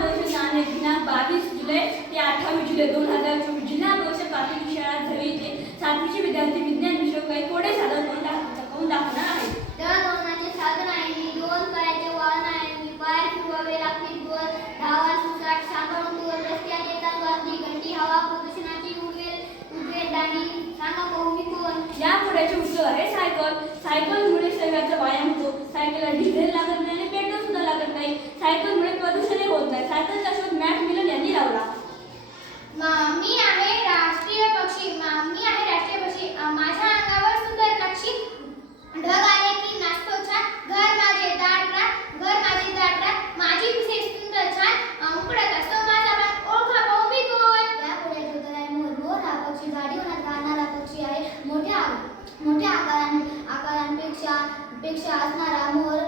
परिषद आणि दिनांक 22 जुलै ते 28 जुलै 2024 जिल्हा परिषद प्राथमिक शाळा झरी येथे 7वीचे विद्यार्थी विज्ञान विषय काही कोडे सादर करून दाखवणार आहेत. दळणवळणाचे साधन आहे मी 2 पायाचे वाहन आहे मी पाय फिरवावे लागतील वर धावा सुसाट सांभाळून वर रस्त्याने येतात वाजली घंटी हवा प्रदूषणाची उडवेल दाणी सांगा भाऊ मी कोण. या कोड्याचे उत्तर आहे सायकल. सायकलमुळे शरीराचा व्यायाम होतो. सायकलला डिझेल लागत नाही आणि पेट्रोल सुद्धा लागत नाही. सायकलमुळे प्रदूषणही होत नाही. सायकलचा शोध मॅट मिलन यांनी लावला. मी आहे राष्ट्रीय पक्षी माझ्या अंगावर सुंदर नक्षी ढग आले की नाचतो छान घर माझे दाट रात माझी पिसे सुंदर छान उकडत असतो माझा बाग ओळखा भाऊ मी कोण. या पुढे उत्तर आहे मोर हा पक्षी गाडी उन्हात गाणारा पक्षी आहे मोठ्या आकारांपेक्षा असणारा मोर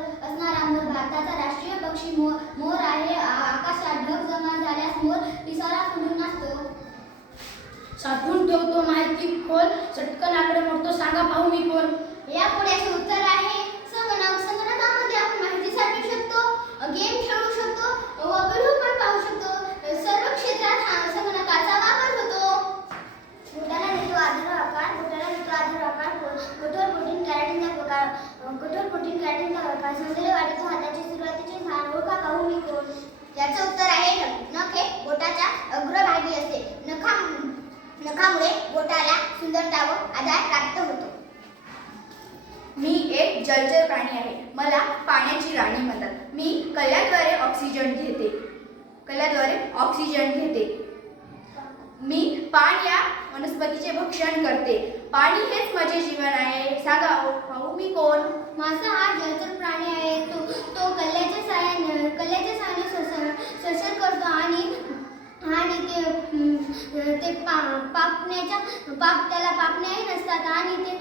भारताचा राष्ट्रीय पक्षी मोर आहे. आकाशात ढग जमा झाल्यास मोर पिसारा फुलून असतो. साठवून ठेवतो माहिती खोल चटकन आकडे मोडतो सांगा पाहू मी कोण. या पुढ्याचे उत्तर आहे संगणकामध्ये आपण माहिती साठवू शकतो गेम खेळू शकतो व्हिडिओ पण पाहू शकतो सर्व क्षेत्रात संगणकाचा वापर होतो. बोटाला देतो आधार आकार कठोर प्रोटीन कॅरेटिनचा प्रकार सौंदर्य वाढतो हाताची सुरुवातीची झाड ओळखा पाहू मी कोण. याचं उत्तर आहे नख हे बोटाच्या अग्रभागी असते. नखामुळे बोटाला सुंदरता व आधार प्राप्त होतो. मी एक जलचर प्राणी आहे. मला पाण्याची राणी म्हणतात. मी कल्ल्याद्वारे ऑक्सिजन घेते. मी पान या वनस्पतीचे भक्षण करते. पाणी हेच माझे जीवन आहे सांगा भाऊ मी कोण. मासा हा जलचर प्राणी आहे. तो कल्ल्याच्या साहाय्याने श्वसन करतो आणि ते त्याला पापण्याही नसतात आणि ते